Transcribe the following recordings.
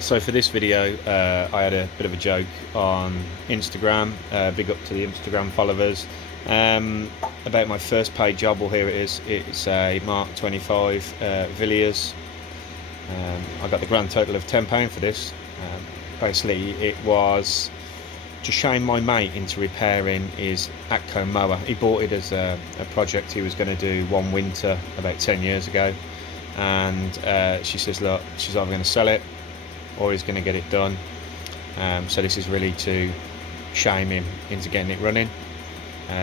So for this video, I had a bit of a joke on Instagram, big up to the Instagram followers, about my first paid job. Well, here it is. It's a Mark 25 Villiers. I got the grand total of £10 for this. Basically, it was to shame my mate into repairing his ATCO mower. He bought it as a project he was going to do one winter about 10 years ago, and she says, look, she's either going to sell it or he's going to get it done. So this is really to shame him into getting it running.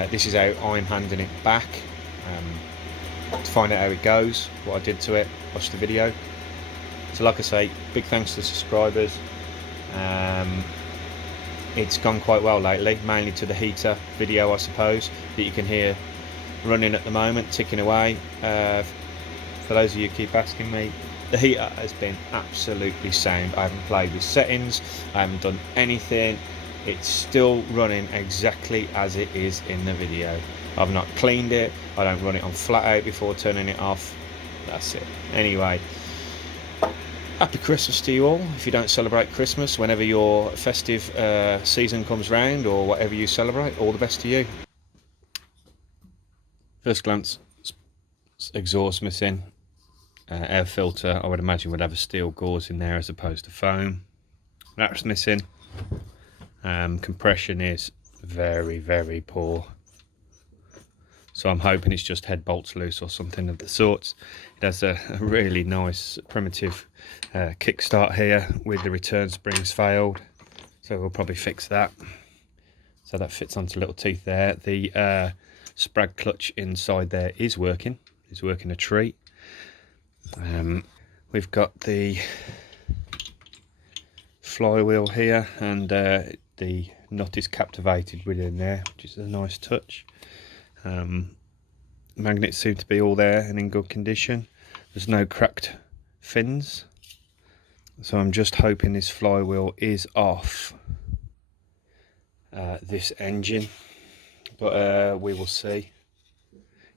This is how I'm handing it back. To find out how it goes, what I did to it, watch the video. So like I say, big thanks to the subscribers. It's gone quite well lately, mainly to the heater video, I suppose, that you can hear running at the moment, ticking away. For those of you who keep asking me, the heater has been absolutely sound. I haven't played with settings, I haven't done anything. It's still running exactly as it is in the video. I've not cleaned it, I don't run it on flat out before turning it off. That's it. Anyway, happy Christmas to you all. If you don't celebrate Christmas, whenever your festive season comes round, or whatever you celebrate, all the best to you. First glance, exhaust missing. Air filter, I would imagine, would have a steel gauze in there as opposed to foam. That's missing. Compression is very, very poor. So I'm hoping it's just head bolts loose or something of the sorts. It has a really nice primitive kickstart here with the return springs failed. So we'll probably fix that. So that fits onto little teeth there. The sprag clutch inside there is working. It's working a treat. We've got the flywheel here, and the nut is captivated within there, which is a nice touch. Magnets seem to be all there and in good condition. There's no cracked fins, so I'm just hoping this flywheel is off this engine, but we will see.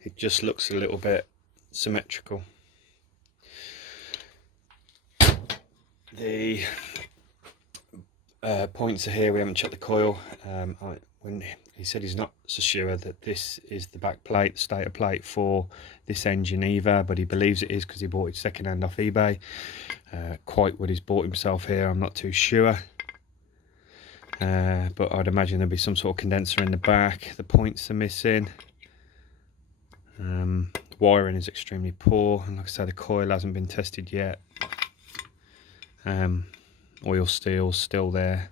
It just looks a little bit symmetrical. The points are here. We haven't checked the coil. When he said he's not so sure that this is the back plate, the stator plate for this engine either, but he believes it is because he bought it second hand off eBay. Quite what he's bought himself here, I'm not too sure. But I'd imagine there'll be some sort of condenser in the back. The points are missing. Wiring is extremely poor, and like I said, the coil hasn't been tested yet. Oil steel's still there.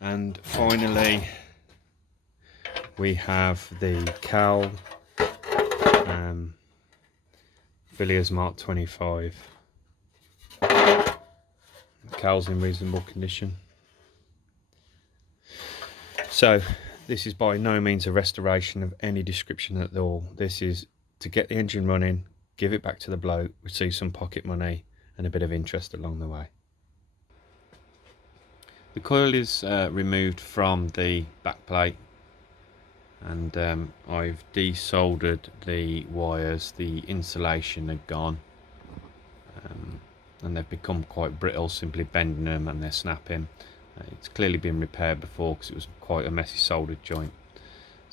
And finally, we have the cowl, Villiers Mark 25. The cowl's in reasonable condition. So this is by no means a restoration of any description at all. This is to get the engine running, give it back to the bloke, receive some pocket money and a bit of interest along the way. The coil is removed from the back plate, and I've desoldered the wires. The insulation had gone, and they've become quite brittle simply bending them, and they're snapping. It's clearly been repaired before because it was quite a messy soldered joint.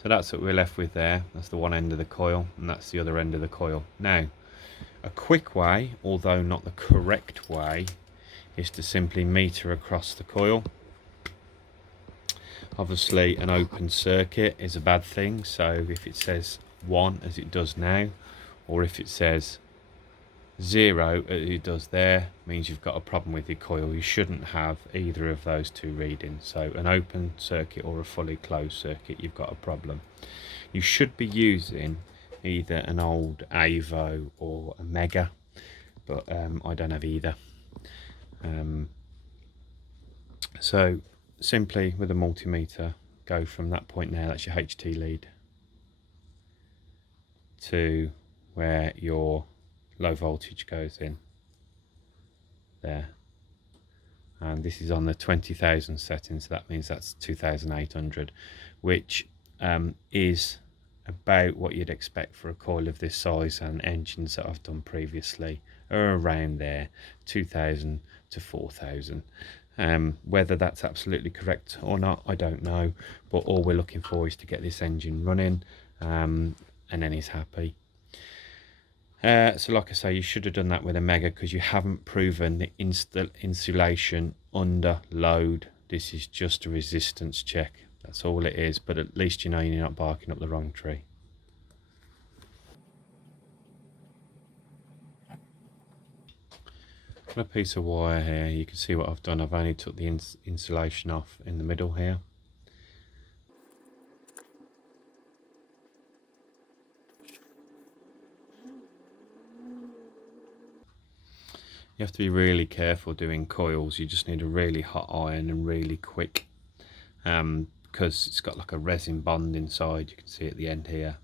So that's what we're left with there. That's the one end of the coil, and that's the other end of the coil. Now, a quick way, although not the correct way, is to simply meter across the coil. Obviously an open circuit is a bad thing, so if it says 1 as it does now, or if it says 0 as it does there, means you've got a problem with your coil. You shouldn't have either of those two readings. So an open circuit or a fully closed circuit, you've got a problem. You should be using either an old Avo or a Mega, but I don't have either. So simply with a multimeter, go from that point there, that's your HT lead, to where your low voltage goes in there, and this is on the 20,000 setting, so that means that's 2,800, which is about what you'd expect for a coil of this size, and engines that I've done previously are around there, 2000 to 4000. Whether that's absolutely correct or not, I don't know, but all we're looking for is to get this engine running, and then he's happy. So like I say, you should have done that with a Mega, because you haven't proven the insulation under load. This is just a resistance check, that's all it is, but at least you know you're not barking up the wrong tree. Got a piece of wire here, you can see what I've done. I've only took the insulation off in the middle here. You have to be really careful doing coils. You just need a really hot iron and really quick, because it's got like a resin bond inside. You can see at the end here,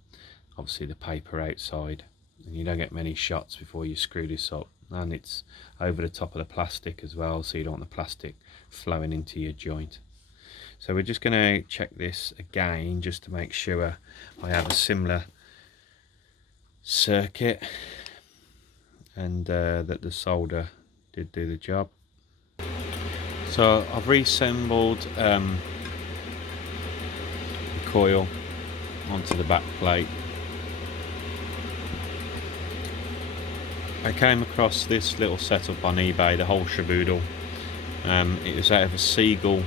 obviously the paper outside, and you don't get many shots before you screw this up. And it's over the top of the plastic as well, so you don't want the plastic flowing into your joint. So we're just going to check this again just to make sure I have a similar circuit, and that the solder did do the job. So I've reassembled the coil onto the back plate. I came across this little setup on eBay, the whole shaboodle. It was out of a Seagull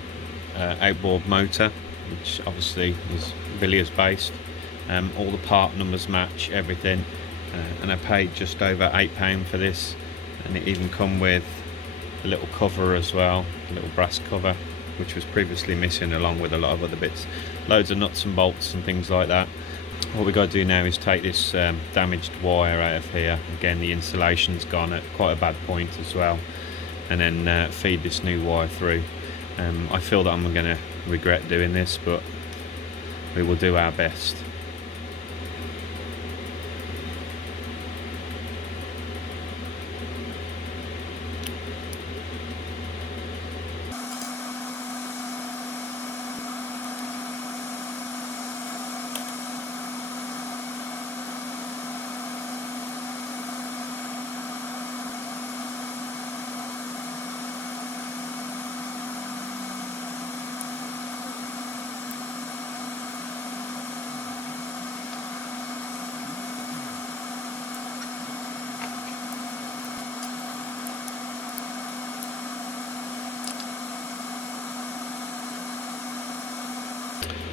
outboard motor, which obviously is Villiers based. All the part numbers match everything, and I paid just over £8 for this, and it even come with a little cover as well, a little brass cover, which was previously missing, along with a lot of other bits, loads of nuts and bolts and things like that. What we've got to do now is take this damaged wire out of here. Again, the insulation's gone at quite a bad point as well, and then feed this new wire through. I feel that I'm going to regret doing this, but we will do our best.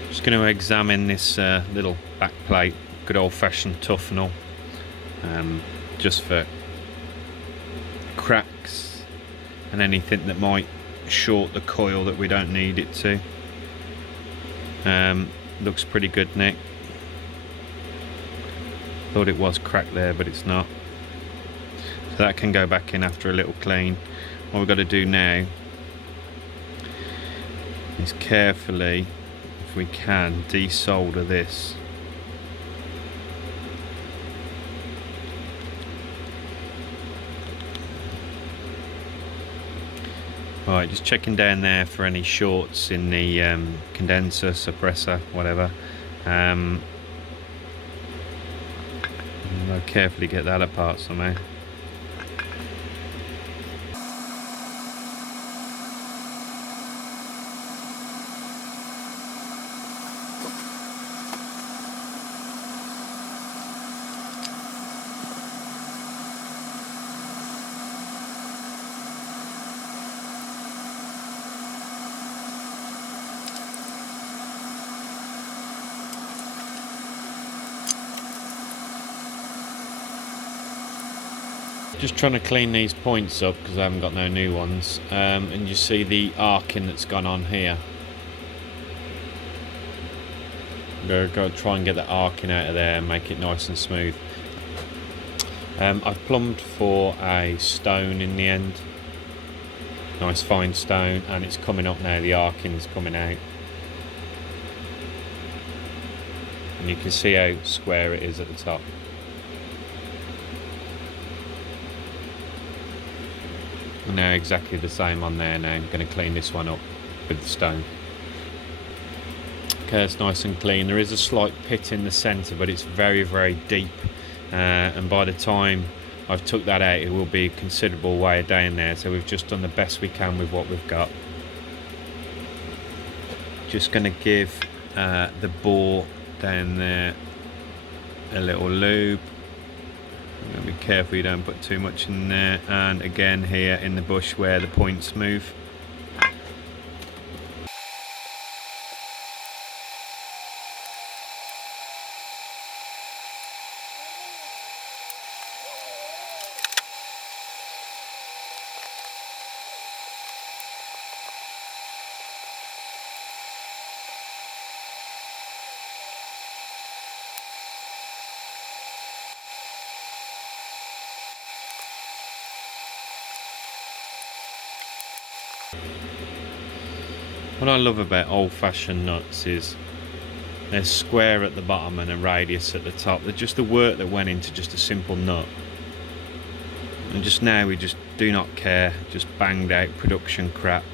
Just going to examine this little back plate, good old-fashioned toughenal, just for cracks and anything that might short the coil that we don't need it to. Looks pretty good, Nick. Thought it was cracked there, but it's not. So that can go back in after a little clean. What we've got to do now is carefully, if we can, desolder this. Right, just checking down there for any shorts in the condenser, suppressor, whatever. I'll carefully get that apart somehow. Just trying to clean these points up because I haven't got no new ones, and you see the arcing that's gone on here. I'm going to try and get that arcing out of there and make it nice and smooth. I've plumbed for a stone in the end, nice fine stone, and it's coming up now, the arcing's coming out. And you can see how square it is at the top. And now exactly the same on there now. I'm going to clean this one up with the stone. it's nice and clean. There is a slight pit in the centre, but it's very, very deep, and by the time I've took that out, it will be a considerable way down there. So we've just done the best we can with what we've got. Just going to give the bore down there a little lube. I'm going to be careful you don't put too much in there, and again here in the bush where the points move. What I love about old-fashioned nuts is they're square at the bottom and a radius at the top. They're just the work that went into just a simple nut. And just now we just do not care, just banged out production crap.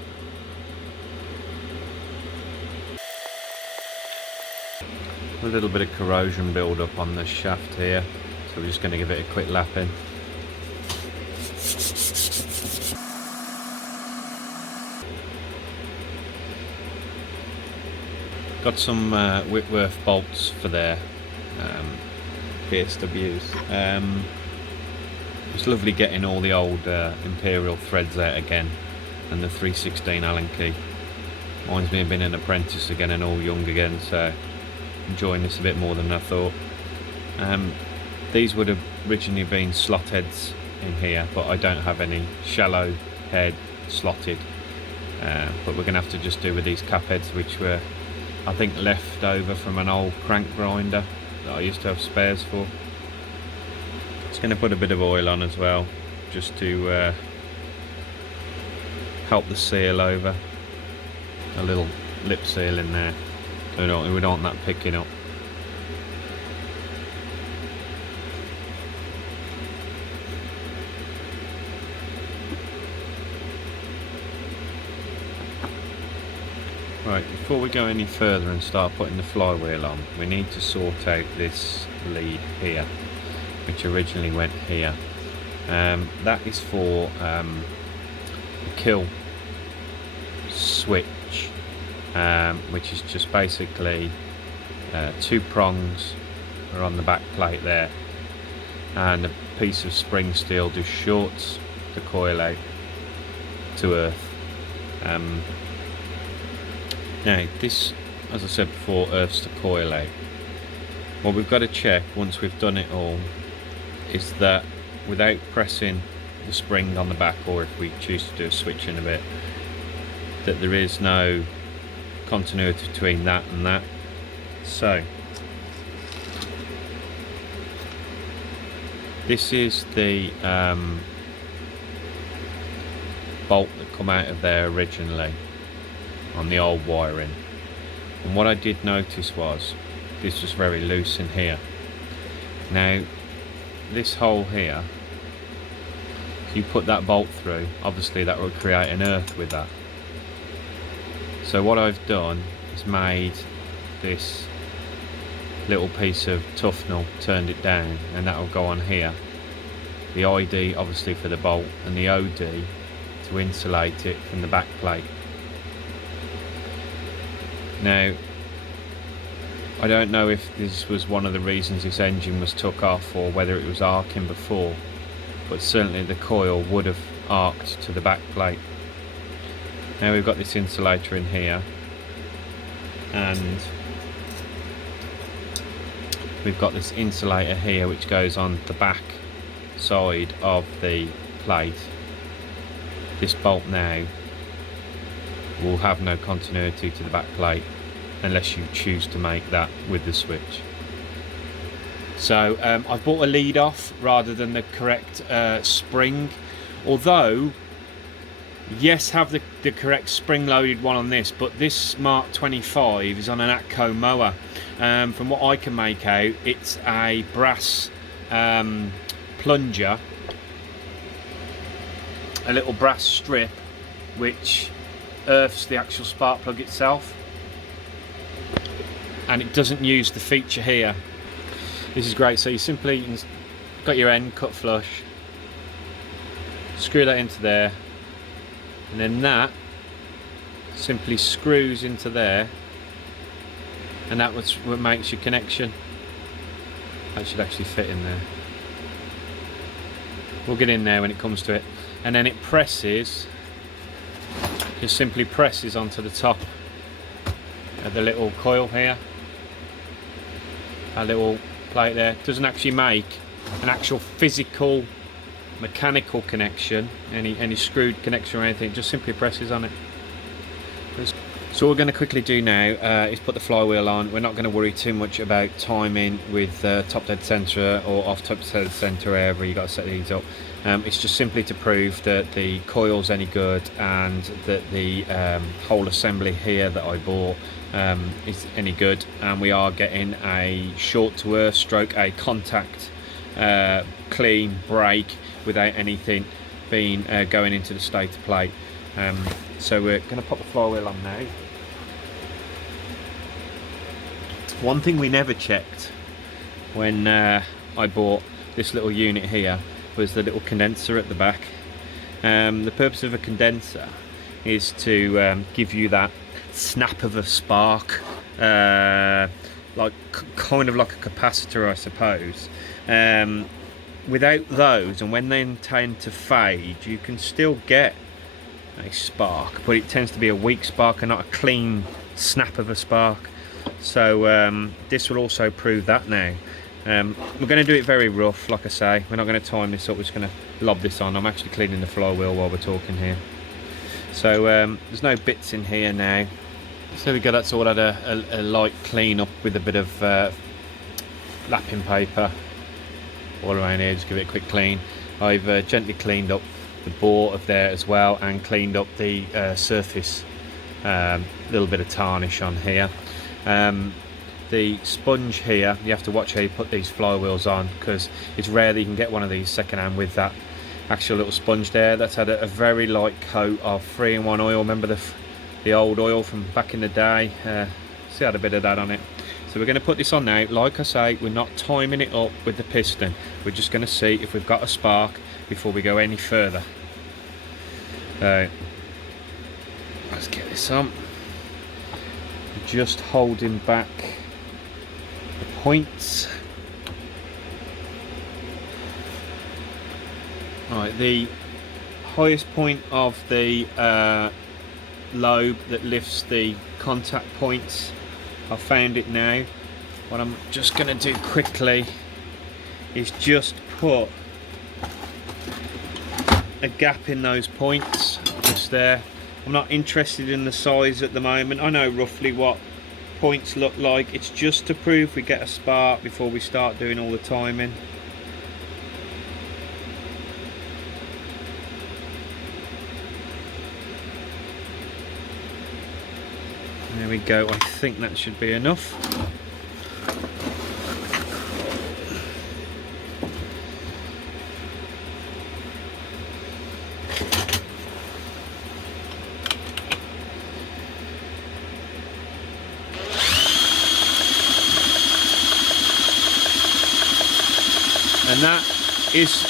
A little bit of corrosion build up on the shaft here, so we're just going to give it a quick lap in. Got some Whitworth bolts for their PSWs. It's lovely getting all the old Imperial threads out again, and the 316 Allen key. Reminds me of being an apprentice again and all young again, so enjoying this a bit more than I thought. These would have originally been slot heads in here, but I don't have any shallow head slotted. But we're going to have to just do with these cap heads, which were, I think, left over from an old crank grinder that I used to have spares for. Just going to put a bit of oil on as well, just to help the seal over. A little lip seal in there. We don't want that picking up. Right, before we go any further and start putting the flywheel on, we need to sort out this lead here, which originally went here. That is for a kill switch, which is just basically two prongs are on the back plate there, and a piece of spring steel just shorts the coil out to earth. Now this, as I said before, earths the coil out. What we've got to check once we've done it all is that without pressing the spring on the back, or if we choose to do a switch in a bit, that there is no continuity between that and that. So this is the bolt that come out of there originally on the old wiring, and what I did notice was this was very loose in here. Now this hole here, if you put that bolt through, obviously that will create an earth with that. So what I've done is made this little piece of toughnell, turned it down, and that will go on here. The ID obviously for the bolt, and the OD to insulate it from the back plate. Now I don't know if this was one of the reasons this engine was took off, or whether it was arcing before, but certainly the coil would have arced to the back plate. Now we've got this insulator in here, and we've got this insulator here which goes on the back side of the plate. This bolt now will have no continuity to the back plate unless you choose to make that with the switch. So I've bought a lead off rather than the correct spring, although yes, have the correct spring loaded one on this, but this Mark 25 is on an ATCO mower. From what I can make out, it's a brass plunger, a little brass strip which earths the actual spark plug itself. and it doesn't use the feature here. This is great. So you simply got your end cut flush, screw that into there, and then that simply screws into there, and that's what makes your connection. That should actually fit in there. We'll get in there when it comes to it. And then it presses, just simply presses onto the top of the little coil here. A little plate there. Doesn't actually make an actual physical mechanical connection, any screwed connection or anything, just simply presses on it. So what we're going to quickly do now is put the flywheel on. We're not going to worry too much about timing with top dead centre or off top dead centre, wherever you got to set these up. It's just simply to prove that the coil's any good and that the whole assembly here that I bought is any good, and we are getting a short to earth stroke a contact clean brake without anything being going into the stator plate. So we're going to pop the flywheel on now. One thing we never checked when I bought this little unit here was the little condenser at the back. The purpose of a condenser is to give you that snap of a spark, like kind of like a capacitor, I suppose. Without those, and when they tend to fade, you can still get a spark, but it tends to be a weak spark and not a clean snap of a spark. So this will also prove that now. We're going to do it very rough, like I say. We're not going to time this up, we're just going to lob this on. I'm actually cleaning the flywheel while we're talking here. So there's no bits in here now. So there we go, that's all had a light clean up with a bit of lapping paper all around here, just give it a quick clean. I've gently cleaned up the bore of there as well, and cleaned up the surface, little bit of tarnish on here. The sponge here, you have to watch how you put these flywheels on, because it's rare that you can get one of these second hand with that actual little sponge there. That's had a very light coat of 3-in-1 oil. Remember the old oil from back in the day? See, had a bit of that on it. So we're going to put this on now. Like I say, we're not timing it up with the piston. We're just going to see if we've got a spark before we go any further. So let's get this on. Just holding back the points. Right, the highest point of the lobe that lifts the contact points, I've found it now. What I'm just going to do quickly is just put a gap in those points, just there. I'm not interested in the size at the moment. I know roughly what points look like. It's just to prove we get a spark before we start doing all the timing. There we go, I think that should be enough. And that is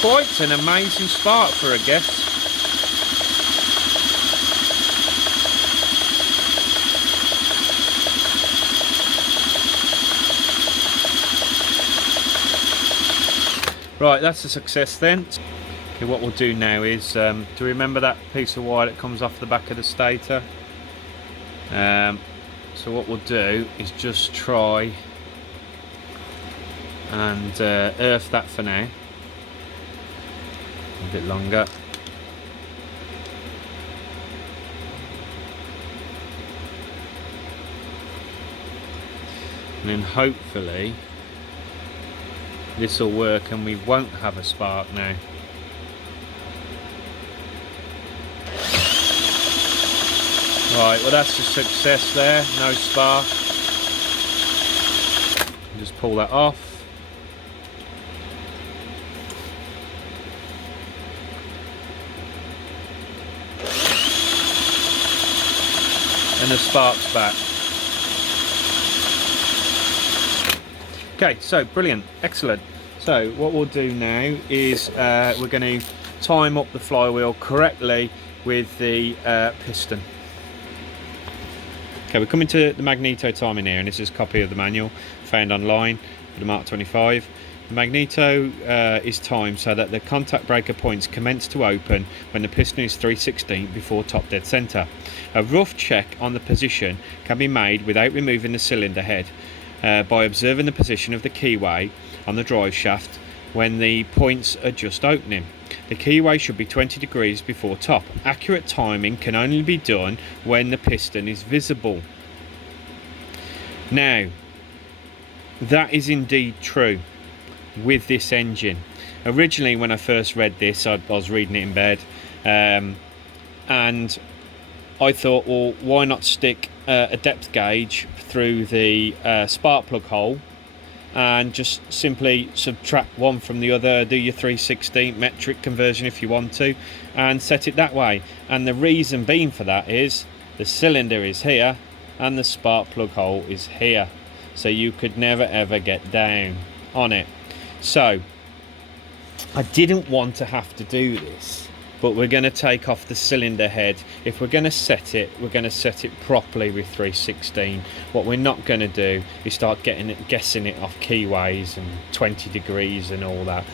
quite an amazing spark for a guess. Right, that's a success then. Okay, what we'll do now is, do you remember that piece of wire that comes off the back of the stator? So what we'll do is just try and earth that for now. A bit longer. And then hopefully this will work and we won't have a spark now. Right, well that's a success there, no spark. Just pull that off. And the spark's back. Okay, so brilliant, excellent. So what we'll do now is we're going to time up the flywheel correctly with the piston. Okay, we're coming to the magneto timing here, and this is a copy of the manual found online for the Mark 25. The magneto is timed so that the contact breaker points commence to open when the piston is 3/16 before top dead centre. A rough check on the position can be made without removing the cylinder head by observing the position of the keyway on the drive shaft when the points are just opening. The keyway should be 20 degrees before top. Accurate timing can only be done when the piston is visible. Now, that is indeed true with this engine. Originally, when I first read this, I was reading it in bed, and I thought, well, why not stick a depth gauge through the spark plug hole and just simply subtract one from the other, do your 3/16 metric conversion if you want to, and set it that way. And the reason being for that is the cylinder is here and the spark plug hole is here, so you could never ever get down on it. So I didn't want to have to do this, but we're going to take off the cylinder head. If we're going to set it, we're going to set it properly with 3/16. What we're not going to do is start guessing it off keyways and 20 degrees and all that.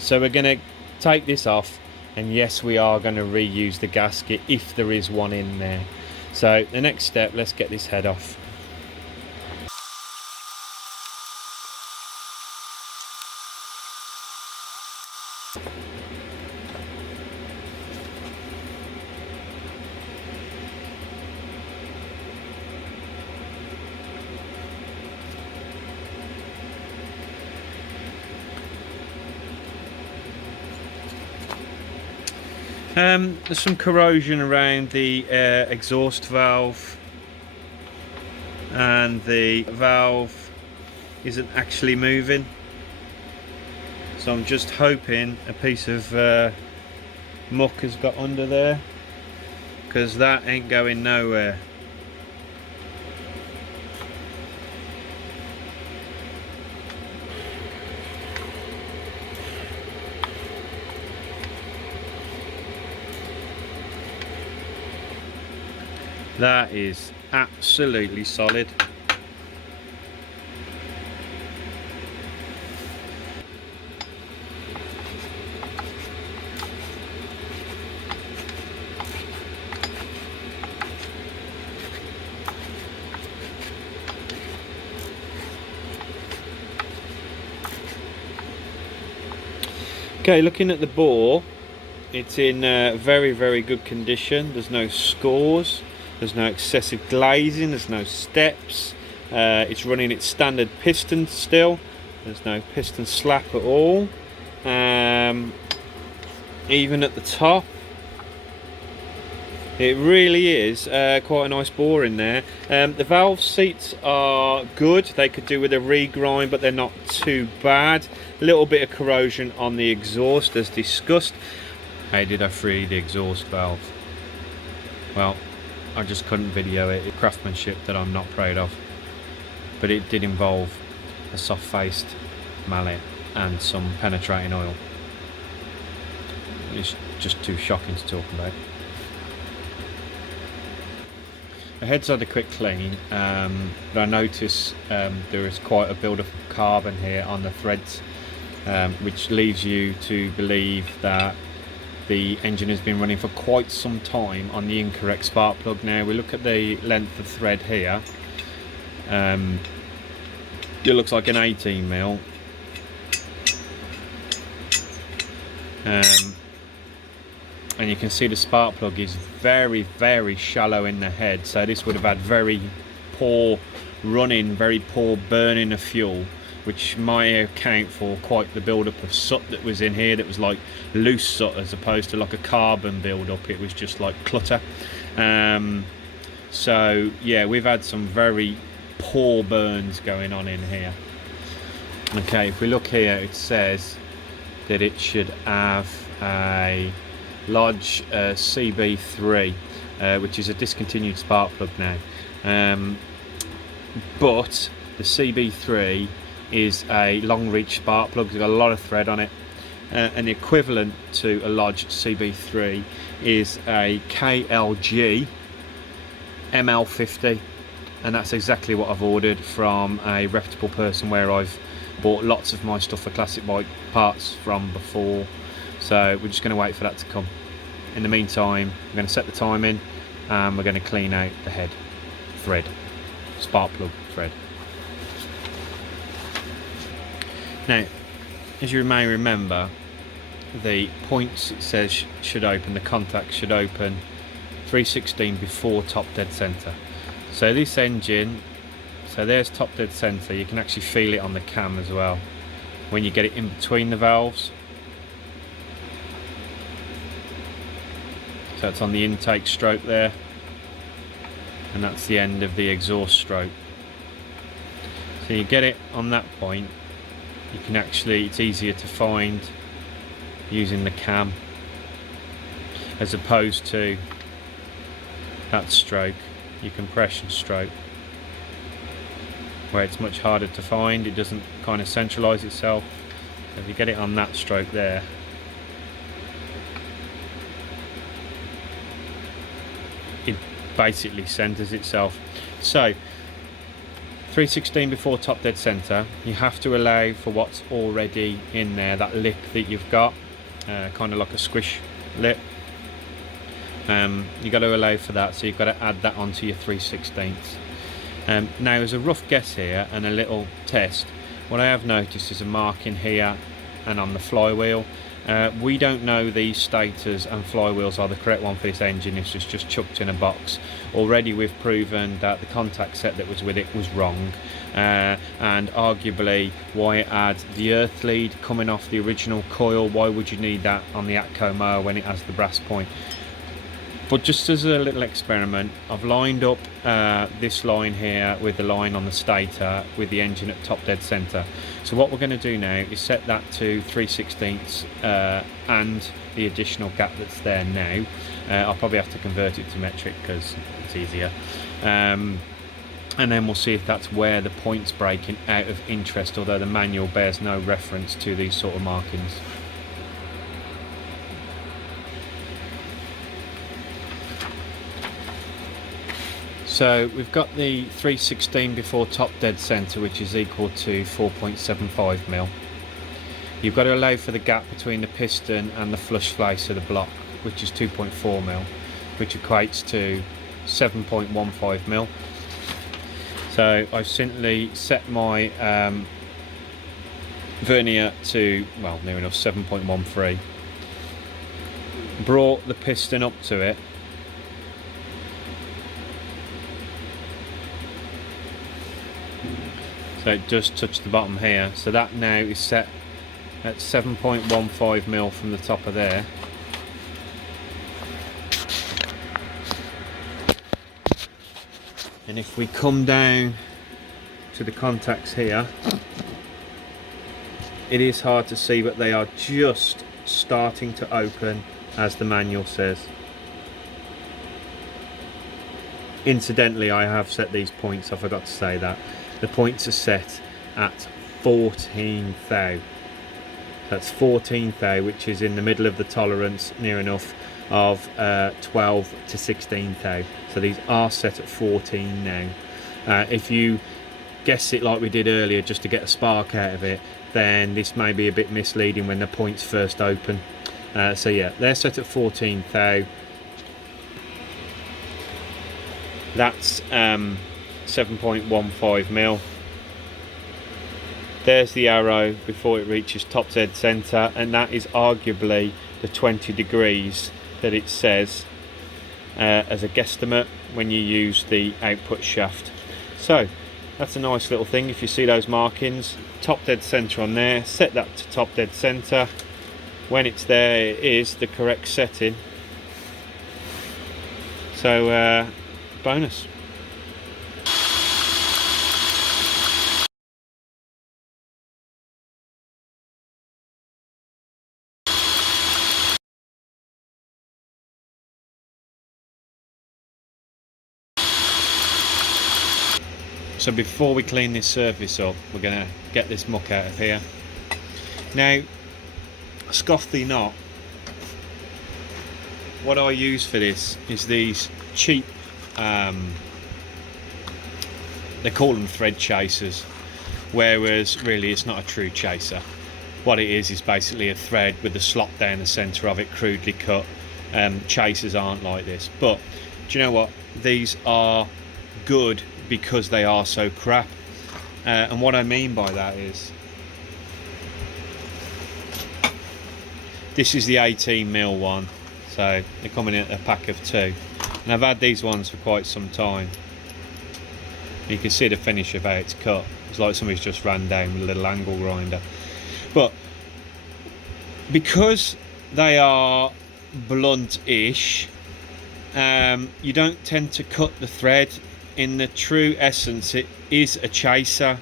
So we're going to take this off, and yes, we are going to reuse the gasket if there is one in there. So the next step, let's get this head off. There's some corrosion around the exhaust valve, and the valve isn't actually moving, so I'm just hoping a piece of muck has got under there, because that ain't going nowhere. That is absolutely solid. Okay, looking at the bore, it's in very, very good condition. There's no scores. There's no excessive glazing, there's no steps. It's running its standard piston still. There's no piston slap at all. Even at the top, it really is quite a nice bore in there. The valve seats are good. They could do with a regrind, but they're not too bad. A little bit of corrosion on the exhaust as discussed. How did I free the exhaust valve? Well, I just couldn't video it. Craftsmanship that I'm not proud of, but it did involve a soft-faced mallet and some penetrating oil. It's just too shocking to talk about. The head's had a quick clean, but I notice there is quite a build-up of carbon here on the threads, which leads you to believe that the engine has been running for quite some time on the incorrect spark plug. Now we look at the length of thread here. It looks like an 18mm. And you can see the spark plug is very, very shallow in the head, so this would have had very poor running, very poor burning of fuel, which might account for quite the build-up of soot that was in here. That was like loose soot as opposed to like a carbon build-up. It was just like clutter. So yeah, we've had some very poor burns going on in here. Okay, if we look here, it says that it should have a Lodge CB3, which is a discontinued spark plug now. But the CB3 is a long reach spark plug. It's got a lot of thread on it. And the equivalent to a Lodge CB3 is a KLG ML50, and that's exactly what I've ordered from a reputable person where I've bought lots of my stuff for classic bike parts from before. So we're just going to wait for that to come. In the meantime, we're going to set the timing and we're going to clean out the head thread, spark plug thread. Now, as you may remember, the points it says should open, the contacts should open 316 before top dead center. So this engine, so there's top dead center, you can actually feel it on the cam as well when you get it in between the valves. So it's on the intake stroke there, and that's the end of the exhaust stroke. So you get it on that point, you can actually, it's easier to find using the cam as opposed to that stroke, your compression stroke, where it's much harder to find. It doesn't kind of centralize itself. So if you get it on that stroke there, it basically centers itself. So 316 before top dead center, you have to allow for what's already in there, that lip that you've got, kind of like a squish lip. You've got to allow for that, so you've got to add that onto your 3/16. Now, as a rough guess here and a little test, what I have noticed is a marking here and on the flywheel. We don't know these stators and flywheels are the correct one for this engine. It's just chucked in a box. Already we've proven that the contact set that was with it was wrong, and arguably why add the earth lead coming off the original coil? Why would you need that on the ATCO Mower when it has the brass point? But just as a little experiment, I've lined up this line here with the line on the stator with the engine at top dead center. So what we're going to do now is set that to 3/16 and the additional gap that's there now. I'll probably have to convert it to metric because it's easier. And then we'll see if that's where the point's breaking out of interest, although the manual bears no reference to these sort of markings. So we've got the 3/16 before top dead center, which is equal to 4.75 mil. You've got to allow for the gap between the piston and the flush face of the block, which is 2.4 mil, which equates to 7.15 mil. So I've simply set my vernier to, well, near enough 7.13, brought the piston up to it, so it just touched the bottom here. So that now is set at 7.15 mil from the top of there. And if we come down to the contacts here, it is hard to see, but they are just starting to open as the manual says. Incidentally, I have set these points, I forgot to say that. The points are set at 14 thou. That's 14 thou, which is in the middle of the tolerance, near enough, of 12 to 16 thou. So these are set at 14 now. If you guess it like we did earlier just to get a spark out of it, then this may be a bit misleading when the points first open. So yeah, they're set at 14 thou. That's 7.15 mil. There's the arrow before it reaches top dead center, and that is arguably the 20 degrees that it says as a guesstimate when you use the output shaft. So that's a nice little thing. If you see those markings, top dead center on there, set that to top dead center. When it's there, it is the correct setting. So bonus. So before we clean this surface up, we're going to get this muck out of here. Now, scoff thee not, what I use for this is these cheap, they call them thread chasers, whereas really it's not a true chaser. What it is basically a thread with a slot down the centre of it, crudely cut. Chasers aren't like this, but do you know what? These are good because they are so crap. And what I mean by that is, this is the 18mm one, so they're coming in a pack of 2, and I've had these ones for quite some time. You can see the finish of how it's cut. It's like somebody's just ran down with a little angle grinder. But because they are blunt-ish, you don't tend to cut the thread. In the true essence, it is a chaser,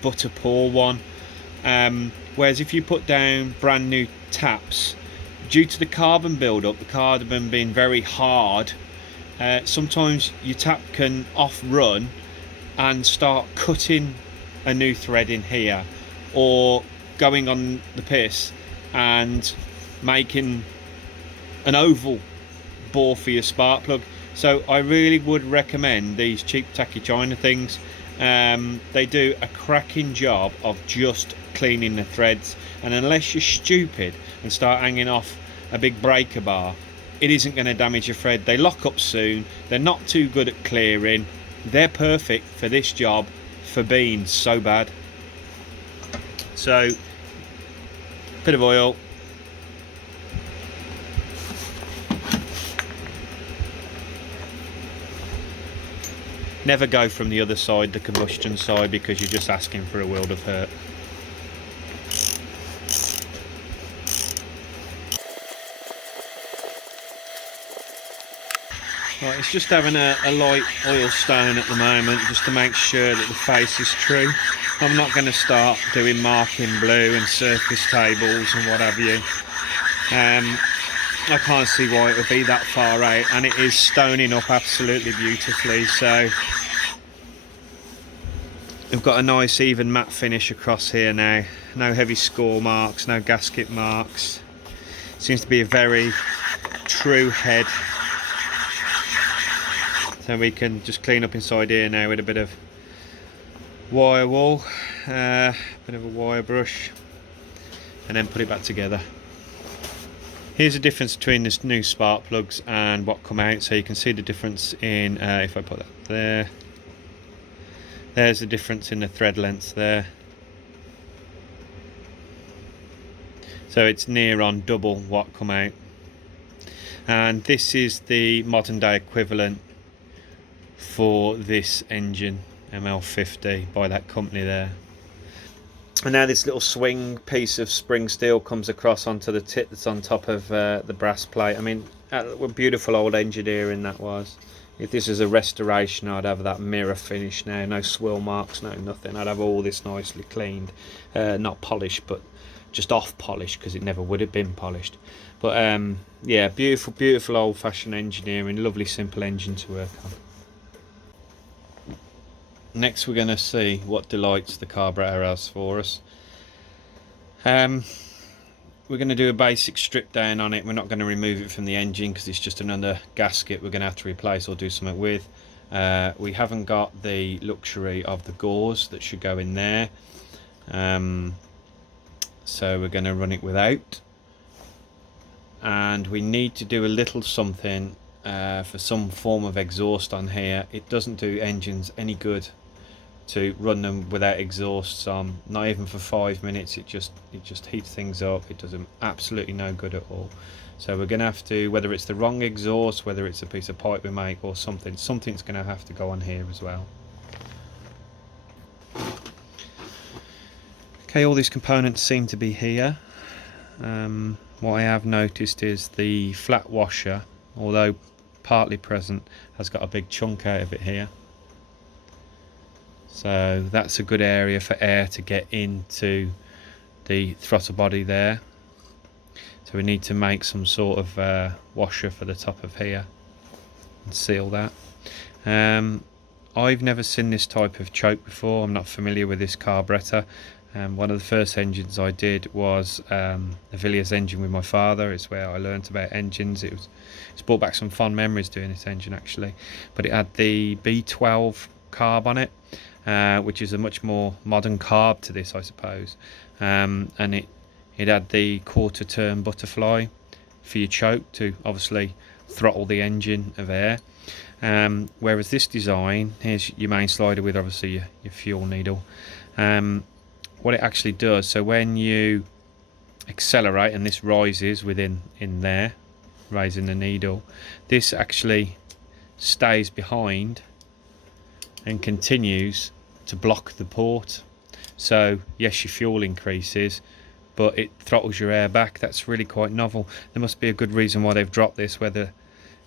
but a poor one. Whereas if you put down brand new taps, due to the carbon build-up, the carbon being very hard, sometimes your tap can off-run and start cutting a new thread in here, or going on the piss and making an oval bore for your spark plug. So I really would recommend these cheap tacky China things. They do a cracking job of just cleaning the threads, and unless you're stupid and start hanging off a big breaker bar, it isn't going to damage your thread. They lock up soon, they're not too good at clearing, they're perfect for this job for being so bad. So, bit of oil. Never go from the other side, the combustion side, because you're just asking for a world of hurt. Right, it's just having a light oil stone at the moment, just to make sure that the face is true. I'm not going to start doing marking blue and surface tables and what have you. I can't see why it would be that far out, and it is stoning up absolutely beautifully. So we've got a nice even matte finish across here now. No heavy score marks, no gasket marks. Seems to be a very true head. So we can just clean up inside here now with a bit of wire wool, bit of a wire brush, and then put it back together. Here's the difference between the new spark plugs and what come out. So you can see the difference in, if I put that there, there's the difference in the thread lengths there. So it's near on double what come out. And this is the modern day equivalent for this engine, ML50, by that company there. And now this little swing piece of spring steel comes across onto the tip that's on top of the brass plate. I mean, what beautiful old engineering that was. If this is a restoration, I'd have that mirror finish now, no swill marks, no nothing. I'd have all this nicely cleaned, not polished, but just off polished, because it never would have been polished. But yeah, beautiful, beautiful old-fashioned engineering, lovely simple engine to work on. Next we're going to see what delights the carburetor has for us. We're going to do a basic strip down on it. We're not going to remove it from the engine because it's just another gasket we're going to have to replace or do something with. We haven't got the luxury of the gauze that should go in there, so we're going to run it without. And we need to do a little something for some form of exhaust on here. It doesn't do engines any good to run them without exhausts on, not even for 5 minutes. It just heats things up. It does them absolutely no good at all. So we're going to have to, whether it's the wrong exhaust, whether it's a piece of pipe we make or something's going to have to go on here as well. Okay, all these components seem to be here. What I have noticed is the flat washer, although partly present, has got a big chunk out of it here. So that's a good area for air to get into the throttle body there. So we need to make some sort of washer for the top of here and seal that. I've never seen this type of choke before. I'm not familiar with this carburetor. One of the first engines I did was a Villiers engine with my father. It's where I learnt about engines. It's brought back some fond memories doing this engine actually. But it had the B12 carb on it, which is a much more modern carb to this, I suppose. And it had the quarter turn butterfly for your choke to obviously throttle the engine of air. Whereas this design, here's your main slider with obviously your fuel needle. What it actually does, so when you accelerate and this rises in there, raising the needle, this actually stays behind and continues to block the port. So yes, your fuel increases, but it throttles your air back. That's really quite novel. There must be a good reason why they've dropped this, whether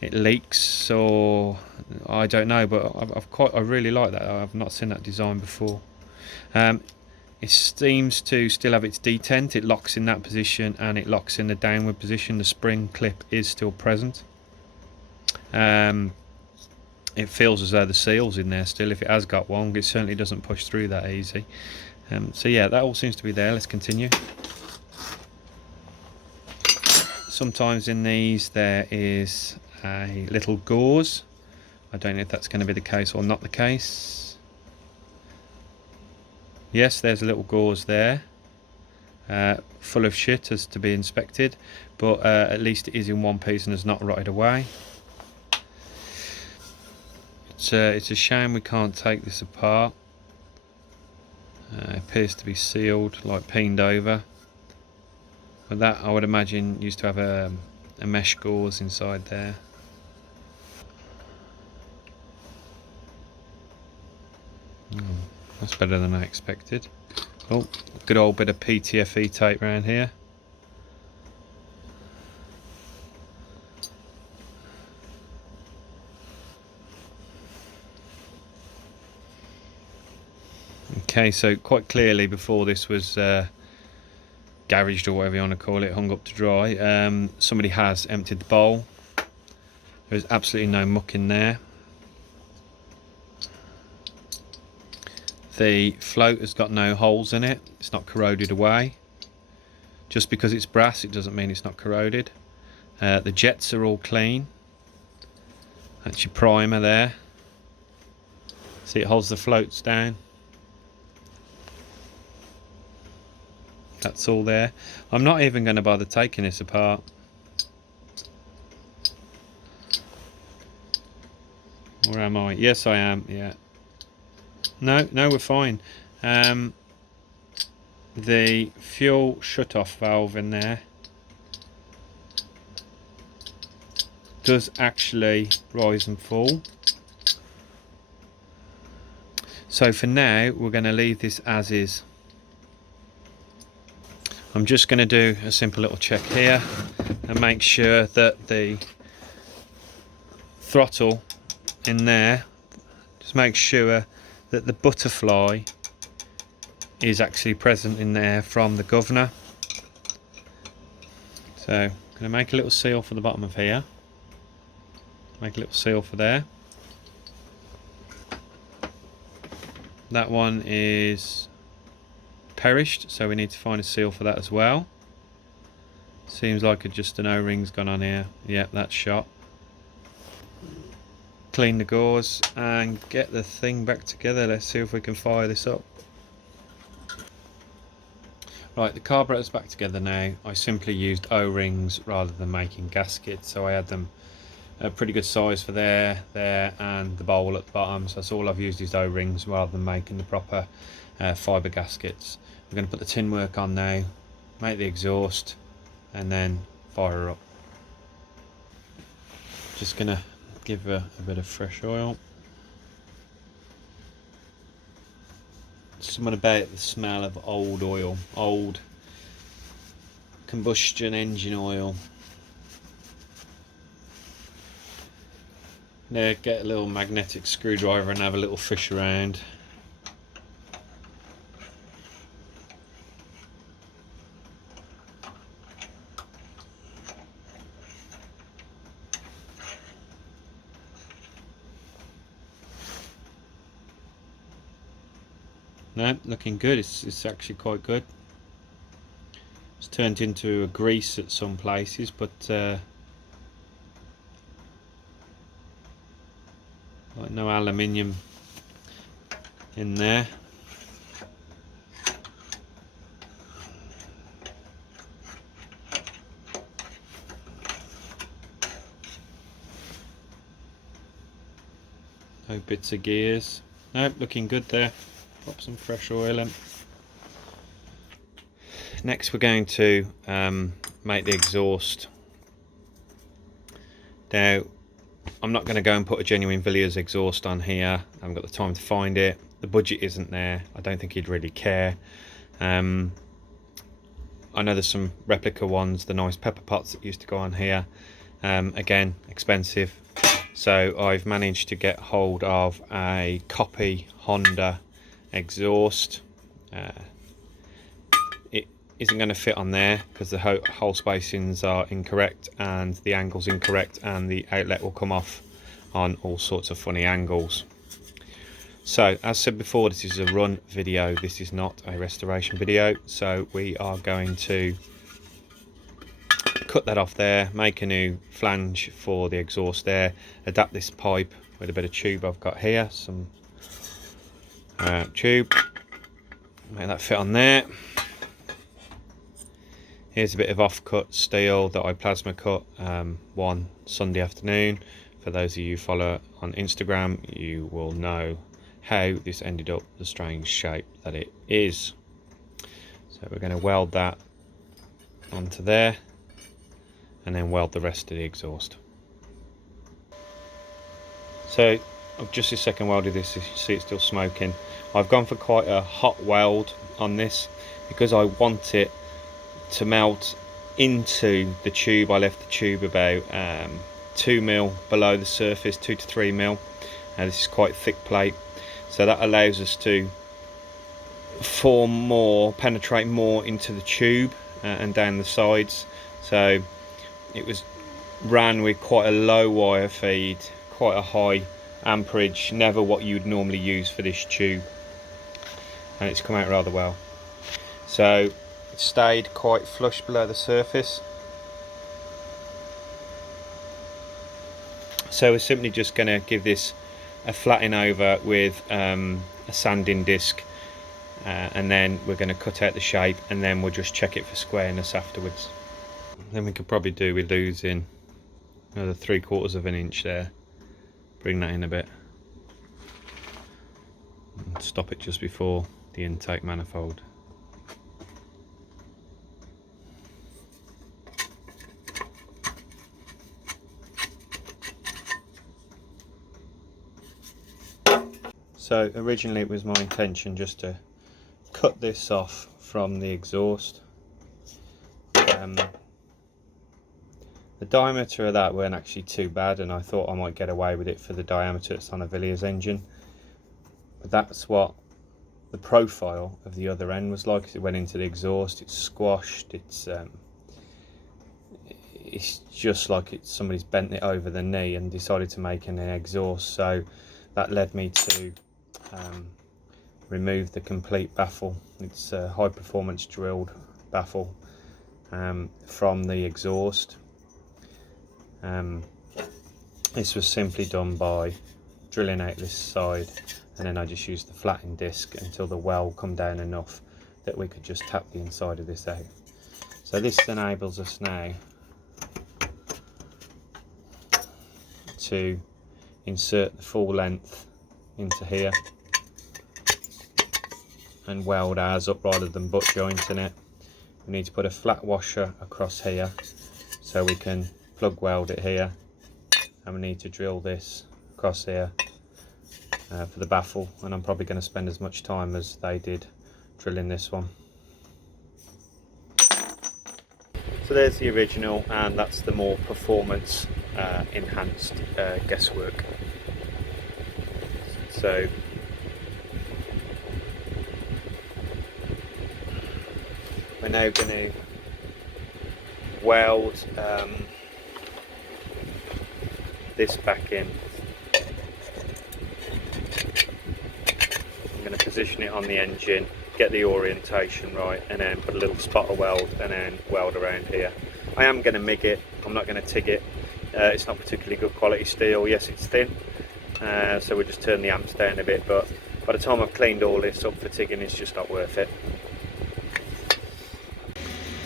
it leaks or I don't know, but I really like that. I've not seen that design before. It seems to still have its detent. It locks in that position and it locks in the downward position. The spring clip is still present. It feels as though the seal's in there still. If it has got one, it certainly doesn't push through that easy. So yeah, that all seems to be there. Let's continue. Sometimes in these there is a little gauze. I don't know if that's going to be the case or not the case. Yes, there's a little gauze there, full of shit, as to be inspected, but at least it is in one piece and has not rotted away. It's a shame we can't take this apart. It appears to be sealed, like peened over. But that, I would imagine, used to have a mesh gauze inside there. That's better than I expected. Oh, good old bit of PTFE tape around here. Okay, so quite clearly before this was garaged or whatever you want to call it, hung up to dry, somebody has emptied the bowl. There's absolutely no muck in there. The float has got no holes in it. It's not corroded away. Just because it's brass, it doesn't mean it's not corroded. The jets are all clean. That's your primer there. See, it holds the floats down. That's all there. I'm not even going to bother taking this apart. Where am I? Yes, I am. Yeah. No, we're fine. The fuel shut-off valve in there does actually rise and fall. So for now, we're going to leave this as is. I'm just going to do a simple little check here and make sure that the throttle in there, just make sure that the butterfly is actually present in there from the governor. So I'm going to make a little seal for the bottom of here, make a little seal for there. That one is perished, so we need to find a seal for that as well. Seems like just an O-ring's gone on here. Yep, that's shot. Clean the gauze and get the thing back together. Let's see if we can fire this up. Right, the carburetor's back together now. I simply used O-rings rather than making gaskets, so I had them a pretty good size for there, and the bowl at the bottom. So that's all I've used is O-rings rather than making the proper fibre gaskets. We're going to put the tin work on now, make the exhaust, and then fire her up. Just going to give her a bit of fresh oil. Something about the smell of old oil, old combustion engine oil. Now get a little magnetic screwdriver and have a little fish around. No, looking good. It's actually quite good. It's turned into a grease at some places, but like no aluminium in there. No bits of gears. Nope, looking good there. Pop some fresh oil in. Next we're going to make the exhaust. Now I'm not going to go and put a genuine Villiers exhaust on here. I haven't got the time to find it. The budget isn't there. I don't think he'd really care. I know there's some replica ones, the nice pepper pots that used to go on here. Again, expensive. So I've managed to get hold of a copy Honda exhaust. It isn't going to fit on there because the hole spacings are incorrect and the angle's incorrect, and the outlet will come off on all sorts of funny angles. So as said before, this is a run video, this is not a restoration video. So we are going to cut that off there, make a new flange for the exhaust there, adapt this pipe with a bit of tube I've got here, some tube, make that fit on there. Here's a bit of offcut steel that I plasma cut one Sunday afternoon. For those of you who follow on Instagram, you will know how this ended up the strange shape that it is. So we're going to weld that onto there and then weld the rest of the exhaust. So I've just a second welded this, you see it's still smoking. I've gone for quite a hot weld on this because I want it to melt into the tube. I left the tube about 2 mil below the surface, 2 to 3 mil. This is quite thick plate, so that allows us to form more, penetrate more into the tube and down the sides. So it was ran with quite a low wire feed, quite a high amperage, never what you would normally use for this tube, and it's come out rather well. So it stayed quite flush below the surface. So we're simply just going to give this a flatten over with a sanding disc, and then we're going to cut out the shape, and then we'll just check it for squareness afterwards. Then we could probably do with losing another 3/4 of an inch there, bring that in a bit and stop it just before the intake manifold. So originally it was my intention just to cut this off from the exhaust. The diameter of that weren't actually too bad, and I thought I might get away with it for the diameter it's on a Villiers engine. But that's what the profile of the other end was like. As it went into the exhaust, it's squashed, it's just like somebody's bent it over the knee and decided to make an exhaust. So that led me to remove the complete baffle. It's a high performance drilled baffle from the exhaust. This was simply done by drilling out this side, and then I just used the flattening disc until the well come down enough that we could just tap the inside of this out. So this enables us now to insert the full length into here and weld ours up rather than butt jointing it. We need to put a flat washer across here so we can plug weld it here, and we need to drill this across here for the baffle, and I'm probably going to spend as much time as they did drilling this one. So there's the original, and that's the more performance enhanced guesswork. So we're now going to weld this back in. I'm going to position it on the engine, get the orientation right, and then put a little spotter weld and then weld around here. I am going to MIG it, I'm not going to TIG it. It's not particularly good quality steel. Yes, it's thin, so we'll just turn the amps down a bit, but by the time I've cleaned all this up for TIGGing, it's just not worth it.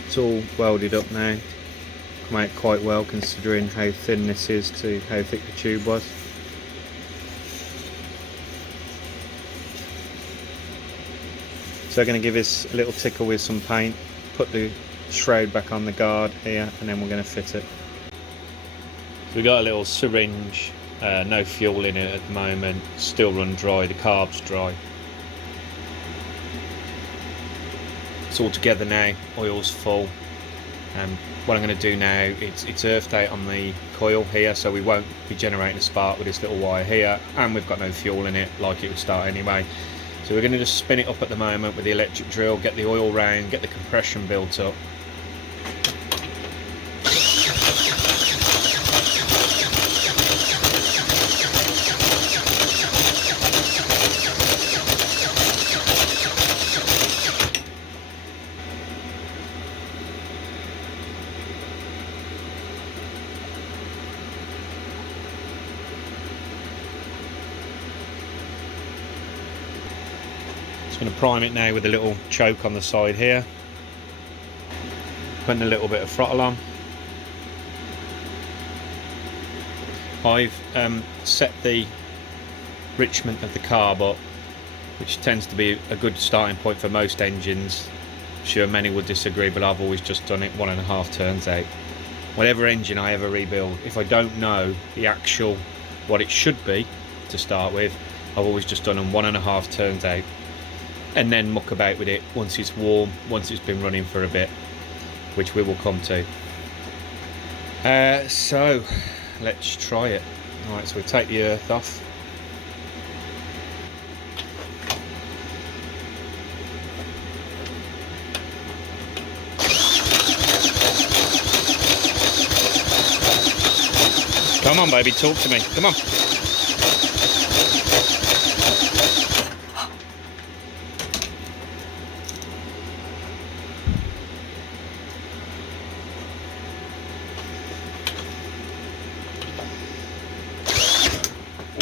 It's all welded up now. Come out quite well considering how thin this is to how thick the tube was. So I'm going to give this a little tickle with some paint, put the shroud back on the guard here, and then we're going to fit it. So we got a little syringe, no fuel in it at the moment, still run dry, the carb's dry. It's all together now, oil's full. What I'm going to do now, it's earthed out on the coil here, so we won't be generating a spark with this little wire here, and we've got no fuel in it like it would start anyway. So we're going to just spin it up at the moment with the electric drill, get the oil round, get the compression built up. Just going to prime it now with a little choke on the side here. Putting a little bit of throttle on. I've set the enrichment of the carb up, which tends to be a good starting point for most engines. I'm sure many would disagree, but I've always just done it 1.5 turns out. Whatever engine I ever rebuild, if I don't know the actual what it should be to start with, I've always just done them 1.5 turns out, and then muck about with it once it's warm, once it's been running for a bit, which we will come to. So let's try it. Alright, so we'll take the earth off. Come on baby, talk to me, come on.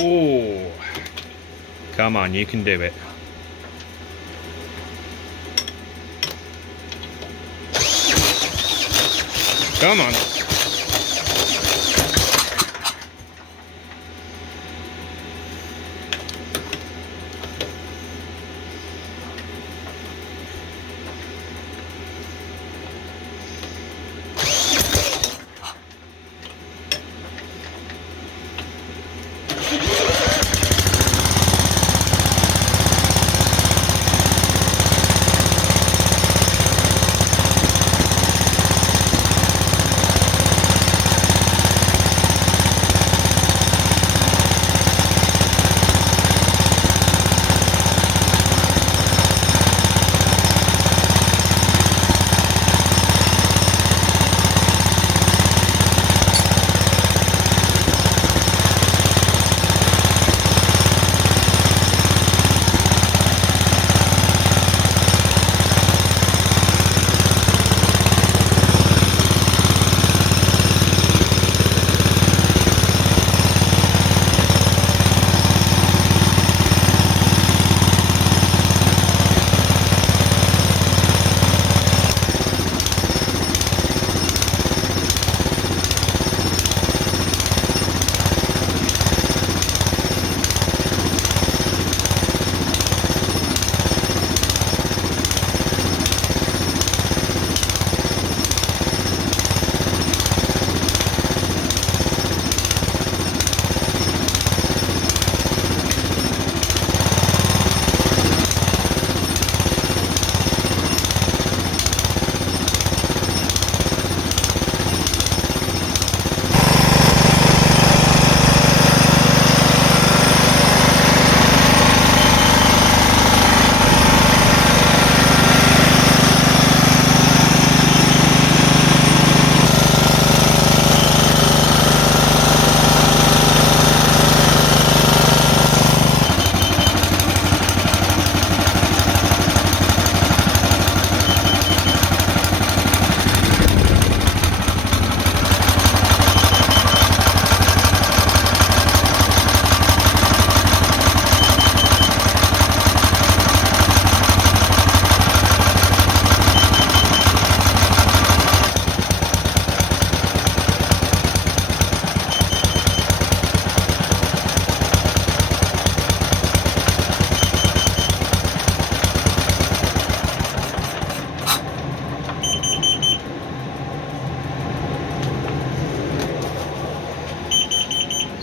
Oh, come on, you can do it. Come on.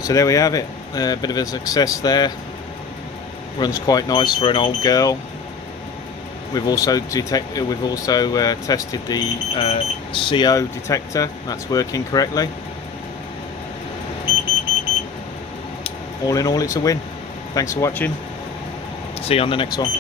So there we have it, a bit of a success there. Runs quite nice for an old girl. We've also tested the CO detector. That's working correctly. All in all, it's a win. Thanks for watching. See you on the next one.